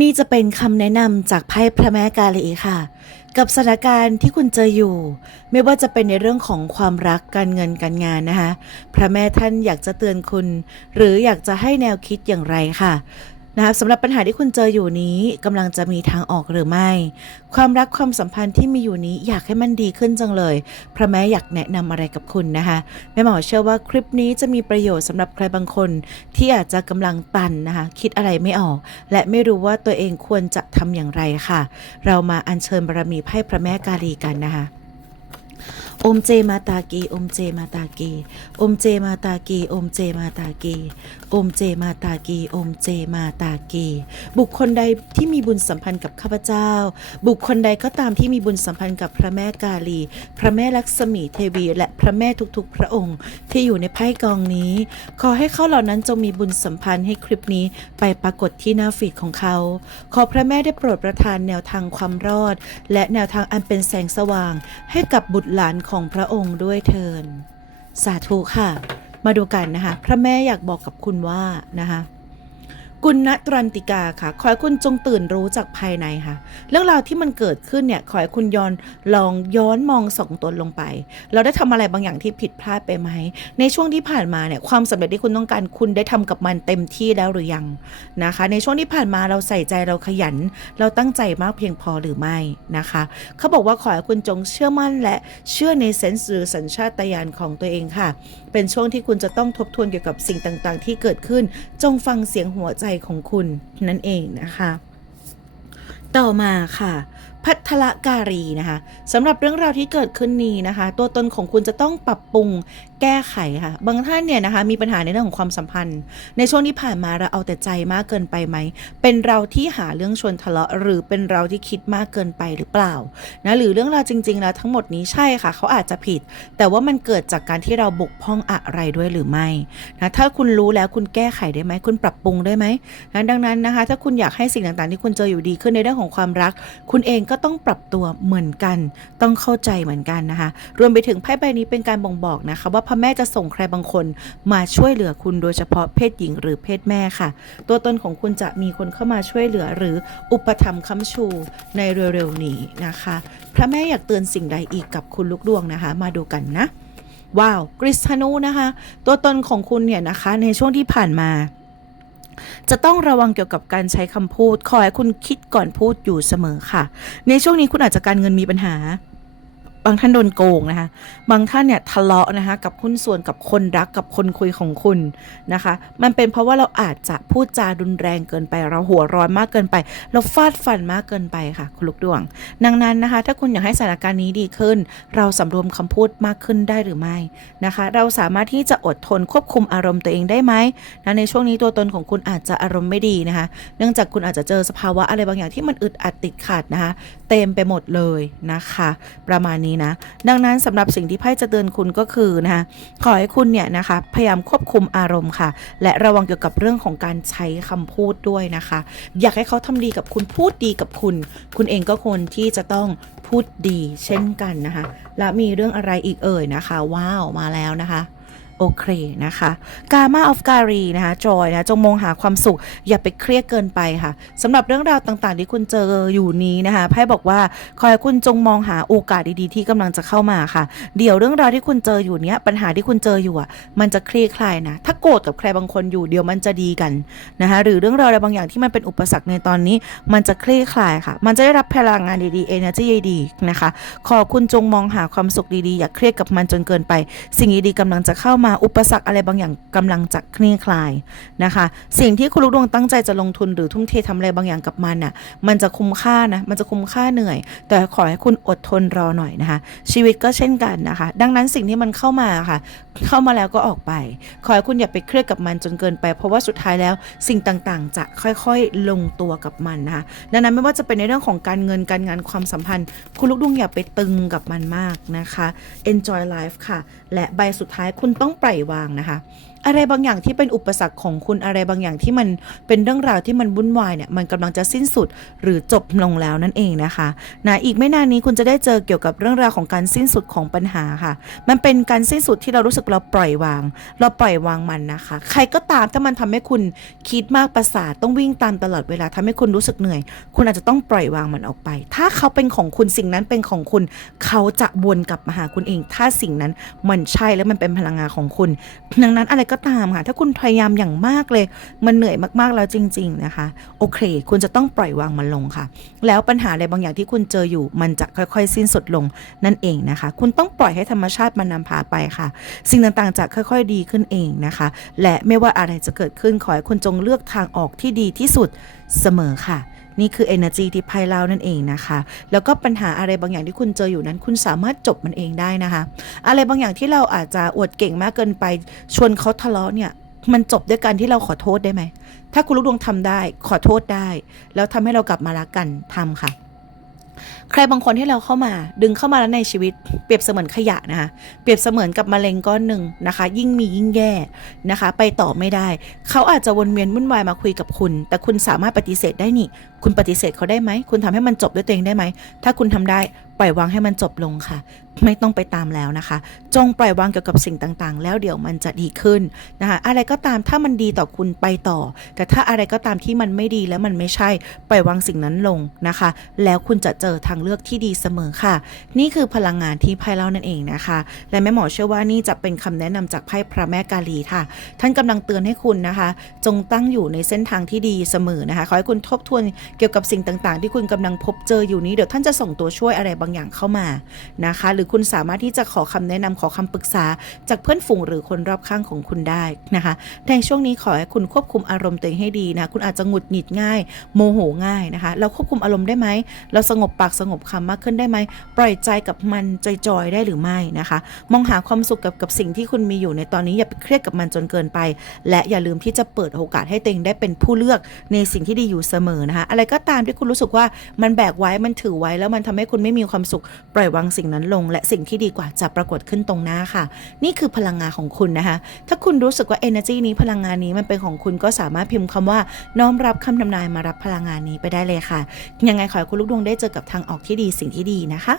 นี่จะเป็นคำแนะนำจากไพ่พระแม่กาลีค่ะ กับสถานการณ์ที่คุณเจออยู่ ไม่ว่าจะเป็นในเรื่องของความรักการเงินการงานนะคะ พระแม่ท่านอยากจะเตือนคุณ หรืออยากจะให้แนวคิดอย่างไรค่ะ นะครับสำหรับปัญหาที่คุณเจออยู่นี้กำลังจะมีทางออกหรือไม่ ความรักความสัมพันธ์ที่มีอยู่นี้อยากให้มันดีขึ้นจังเลยพระแม่อยากแนะนำอะไรกับคุณนะคะแม่หมอเชื่อว่าคลิปนี้จะมีประโยชน์สำหรับใครบางคน ที่อาจจะกำลังตันนะคะคิดอะไรไม่ออก และไม่รู้ว่าตัวเองควรจะทำอย่างไรค่ะ เรามาอัญเชิญบารมีไพ่พระแม่กาลีกันนะคะ อมเจมาตากีอมเจมาตากีอมเจมาตากีอมเจมาตากีอมเจมาตากีอมเจมาตากีบุคคลใดที่มีบุญสัมพันธ์กับข้าพเจ้า บุคคลใดก็ตามที่มีบุญสัมพันธ์กับพระแม่กาลี พระแม่ลักษมีเทวี และพระแม่ทุกๆ พระองค์ ที่อยู่ในไพ่กองนี้ ขอให้เขาเหล่านั้นจงมีบุญสัมพันธ์ให้คลิปนี้ไปปรากฏที่หน้าฟีดของเขา ขอพระแม่ได้โปรดประทานแนวทางความรอด และแนวทางอันเป็นแสงสว่าง ให้กับบุตรหลานของของพระองค์ด้วยเทิน สาธุค่ะ มาดูกันนะคะ พระแม่อยากบอกกับคุณว่านะคะ กุณณตรันติกาค่ะ ขอให้คุณจงตื่นรู้จากภายในค่ะ เรื่องราวที่มันเกิดขึ้นเนี่ย ขอให้คุณย้อนลองย้อนมองสองตนลงไป เราได้ทำอะไรบางอย่างที่ผิดพลาดไปไหม ในช่วงที่ผ่านมาเนี่ย ความสำเร็จที่คุณต้องการคุณได้ทำกับมันเต็มที่แล้วหรือยังนะคะ ในช่วงที่ผ่านมาเราใส่ใจเราขยัน เราตั้งใจมากเพียงพอหรือไม่นะคะ เขาบอกว่าขอให้คุณจงเชื่อมั่นและเชื่อในเซนส์หรือสัญชาตญาณของตัวเองค่ะ เป็นช่วงที่คุณจะต้องทบทวนเกี่ยวกับสิ่งต่างๆ ที่เกิดขึ้น จงฟังเสียงหัวใจของคุณนั่นเองนะคะ ต่อมาค่ะ พัทละการีนะคะสำหรับเรื่องราวที่เกิดขึ้นนี้นะคะ ตัวตนของคุณจะต้องปรับปรุงแก้ไขค่ะ บางท่านเนี่ยนะคะมีปัญหาในเรื่องของความสัมพันธ์ ในช่วงที่ผ่านมาเราเอาแต่ใจมากเกินไปไหม เป็นเราที่หาเรื่องชวนทะเลาะ หรือเป็นเราที่คิดมากเกินไปหรือเปล่านะหรือเรื่องราวจริงๆแล้วทั้งหมดนี้ใช่ค่ะ เขาอาจจะผิด แต่ว่ามันเกิดจากการที่เราบกพร่องอะไรด้วยหรือไม่นะถ้าคุณรู้แล้วคุณแก้ไขได้ไหมคุณปรับปรุงได้ไหมนะดังนั้นนะคะ ถ้าคุณอยากให้สิ่งต่างๆ ที่คุณเจออยู่ดีขึ้นในเรื่องของความรัก คุณเองก็็ต้องปรับตัวเหมือนกัน ต้องเข้าใจเหมือนกันนะคะ รวมไปถึงไพ่ใบนี้เป็นการบ่งบอกนะคะ ว่าพระแม่จะส่งใครบางคนมาช่วยเหลือคุณโดยเฉพาะเพศหญิงหรือเพศแม่ค่ะ ตัวตนของคุณจะมีคนเข้ามาช่วยเหลือหรืออุปถัมภ์ค้ำชูในเร็วๆนี้นะคะ พระแม่อยากเตือนสิ่งใดอีกกับคุณลูกดวงนะคะ มาดูกันนะว้าวกฤษณุนะคะ ตัวตนของคุณเนี่ยนะคะในช่วงที่ผ่านมา จะต้องระวังเกี่ยวกับการใช้คำพูด ขอให้คุณคิดก่อนพูดอยู่เสมอค่ะ ในช่วงนี้คุณอาจจะการเงินมีปัญหา บางท่านโดนโกงนะคะ บางท่านเนี่ยทะเลาะนะคะกับหุ้นส่วนกับคนรักกับคนคุยของคุณนะคะ มันเป็นเพราะว่าเราอาจจะพูดจารุนแรงเกินไป เราหัวร้อนมากเกินไป เราฟาดฟันมากเกินไปค่ะ คุณลูกดวง ดังนั้นนะคะ ถ้าคุณอยากให้สถานการณ์นี้ดีขึ้น เราสำรวมคำพูดมากขึ้นได้หรือไม่นะคะ เราสามารถที่จะอดทนควบคุมอารมณ์ตัวเองได้ไหมนะในช่วงนี้ตัวตนของคุณอาจจะอารมณ์ไม่ดีนะคะ เนื่องจากคุณอาจจะเจอสภาวะอะไรบางอย่างที่มันอึดอัดติดขัดนะคะ เต็มไปหมดเลยนะคะ ประมาณนี้นะ ดังนั้นสำหรับสิ่งที่ไพ่จะเตือนคุณก็คือนะคะขอให้คุณเนี่ยนะคะพยายามควบคุมอารมณ์ค่ะ และระวังเกี่ยวกับเรื่องของการใช้คำพูดด้วยนะคะ อยากให้เขาทำดีกับคุณพูดดีกับคุณ คุณเองก็ควรที่จะต้องพูดดีเช่นกันนะคะ และมีเรื่องอะไรอีกเอ่ยนะคะ ว้าวมาแล้วนะคะ โอเคนะคะกามาออฟการีนะคะจอยนะจงมองหาความสุข อย่าไปเครียดเกินไปค่ะสำหรับเรื่องราวต่างๆ ที่คุณเจออยู่นี้นะคะไพ่บอกว่าขอให้คุณจงมองหาโอกาสดีๆ ที่กำลังจะเข้ามาค่ะ เดี๋ยวเรื่องราวที่คุณเจออยู่เนี้ยปัญหาที่คุณเจออยู่อะมันจะคลี่คลายนะถ้าโกรธกับใครบางคนอยู่เดี๋ยวมันจะดีกันนะคะหรือเรื่องราวอะไรบางอย่างที่มันเป็นอุปสรรคในตอนนี้ มันจะคลี่คลายค่ะ มันจะได้รับพลังงานดีๆ energy ดีๆนะคะ ขอคุณจงมองหาความสุขดีๆ อย่าเครียดกับมันจนเกินไป สิ่งดีๆกำลังจะเข้ามามาอุปสรรคอะไรบางอย่างกำลังจะคลี่คลายนะคะ สิ่งที่คุณลูกดวงตั้งใจจะลงทุนหรือทุ่มเททำอะไรบางอย่างกับมันน่ะมันจะคุ้มค่านะมันจะคุ้มค่าเหนื่อย แต่ขอให้คุณอดทนรอหน่อยนะคะ ชีวิตก็เช่นกันนะคะ ดังนั้นสิ่งที่มันเข้ามาค่ะ เข้ามาแล้วก็ออกไป ขอให้คุณอย่าไปเครียดกับมันจนเกินไป เพราะว่าสุดท้ายแล้วสิ่งต่างๆ จะค่อยๆลงตัวกับมันนะคะดังนั้นไม่ว่าจะเป็นในเรื่องของการเงินการงานความสัมพันธ์ คุณลูกดวงอย่าไปตึงกับมันมากนะคะ enjoy life ค่ะ และใบสุดท้ายคุณต้องปล่อยวางนะคะ อะไรบางอย่างที่เป็นอุปสรรคของคุณอะไรบางอย่างที่มันเป็นเรื่องราวที่มันวุ่นวายเนี่ยมันกำลังจะสิ้นสุดหรือจบลงแล้วนั่นเองนะคะนะอีกไม่นานนี้คุณจะได้เจอเกี่ยวกับเรื่องราวของการสิ้นสุดของปัญหาค่ะ มันเป็นการสิ้นสุดที่เรารู้สึกเราปล่อยวาง เราปล่อยวางมันนะคะ ใครก็ตามถ้ามันทำให้คุณคิดมากประสาทต้องวิ่งตามตลอดเวลาทำให้คุณรู้สึกเหนื่อย คุณอาจจะต้องปล่อยวางมันออกไป ถ้าเขาเป็นของคุณสิ่งนั้นเป็นของคุณ เขาจะวนกลับมาหาคุณเอง ถ้าสิ่งนั้นมันใช่แล้วมันเป็นพลังงานของคุณ ดังนั้นอะไรก็ตามค่ะ ถ้าคุณพยายามอย่างมากเลย มันเหนื่อยมากๆแล้วจริง ๆนะคะ โอเค คุณจะต้องปล่อยวางมันลงค่ะ แล้วปัญหาอะไรบางอย่างที่คุณเจออยู่มันจะค่อยๆ สิ้นสุดลงนั่นเองนะคะ คุณต้องปล่อยให้ธรรมชาติมันนำพาไปค่ะ สิ่งต่างๆจะค่อยๆ ดีขึ้นเองนะคะ และไม่ว่าอะไรจะเกิดขึ้นขอให้คุณจงเลือกทางออกที่ดีที่สุดเสมอค่ะ นี่คือ energy ที่ไพ่เล่านั่นเองนะคะ แล้วก็ปัญหาอะไรบางอย่างที่คุณเจออยู่นั้น คุณสามารถจบมันเองได้นะคะ อะไรบางอย่างที่เราอาจจะอวดเก่งมากเกินไปชวนเขาทะเลาะเนี่ยมันจบด้วยการที่เราขอโทษได้ไหม ถ้าคุณลูกดวงทำได้ขอโทษได้ แล้วทำให้เรากลับมารักกันทำค่ะใครบางคนที่เราเข้ามา ดึงเข้ามาแล้วในชีวิต เปรียบเสมือนขยะนะคะ เปรียบเสมือนกับมะเร็งก้อนหนึ่งนะคะ ยิ่งมียิ่งแย่นะคะ ไปต่อไม่ได้ เขาอาจจะวนเวียนวุ่นวายมาคุยกับคุณ แต่คุณสามารถปฏิเสธได้นี่ คุณปฏิเสธเขาได้ไหม คุณทำให้มันจบด้วยตัวเองได้ไหม ถ้าคุณทำได้ปล่อยวางให้มันจบลงค่ะ ไม่ต้องไปตามแล้วนะคะ จงปล่อยวางเกี่ยวกับสิ่งต่างๆ แล้วเดี๋ยวมันจะดีขึ้นนะคะอะไรก็ตามถ้ามันดีต่อคุณไปต่อ แต่ถ้าอะไรก็ตามที่มันไม่ดีแล้วมันไม่ใช่ ปล่อยวางสิ่งนั้นลงนะคะ แล้วคุณจะเจอทางเลือกที่ดีเสมอค่ะ นี่คือพลังงานที่ไพ่เล่านั่นเองนะคะ และแม่หมอเชื่อว่านี่จะเป็นคำแนะนำจากไพ่พระแม่กาลีค่ะ ท่านกำลังเตือนให้คุณนะคะ จงตั้งอยู่ในเส้นทางที่ดีเสมอนะคะขอให้คุณทบทวนเกี่ยวกับสิ่งต่างๆ ที่คุณกำลังพบเจออยู่นี้เดี๋ยวท่านจะส่งตัวช่วยอะไรบางอย่างเข้ามานะคะ หรือคุณสามารถที่จะขอคำแนะนำขอคำปรึกษา จากเพื่อนฝูงหรือคนรอบข้างของคุณได้นะคะในช่วงนี้ขอให้คุณควบคุมอารมณ์ตัวเองให้ดีนะคุณอาจจะหงุดหงิดง่าย โมโหง่ายนะคะ เราควบคุมอารมณ์ได้ไหมเราสงบปากสงบคำมากขึ้นได้ไหม ปล่อยใจกับมันจอยๆได้หรือไม่นะคะ มองหาความสุขกับกับสิ่งที่คุณมีอยู่ในตอนนี้อย่าไปเครียดกับมันจนเกินไป และอย่าลืมที่จะเปิดโอกาสให้ตัวเองได้เป็นผู้เลือกในสิ่งที่ดีอยู่เสมอนะคะอะไรก็ตามที่คุณรู้สึกว่ามันแบกไว้มันถือไว้แล้วมันทำให้คุณไม่มีความสุข ปล่อยวางสิ่งนั้นลง และสิ่งที่ดีกว่าจะปรากฏขึ้นตรงหน้าค่ะ นี่คือพลังงานของคุณนะคะ ถ้าคุณรู้สึกว่า energy นี้พลังงานนี้มันเป็นของคุณก็สามารถพิมพ์คำว่าน้อมรับคำทำนายมารับพลังงานนี้ไปได้เลยค่ะ ยังไงขอให้คุณลูกดวงได้เจอกับทางออกที่ดีสิ่งที่ดีนะคะ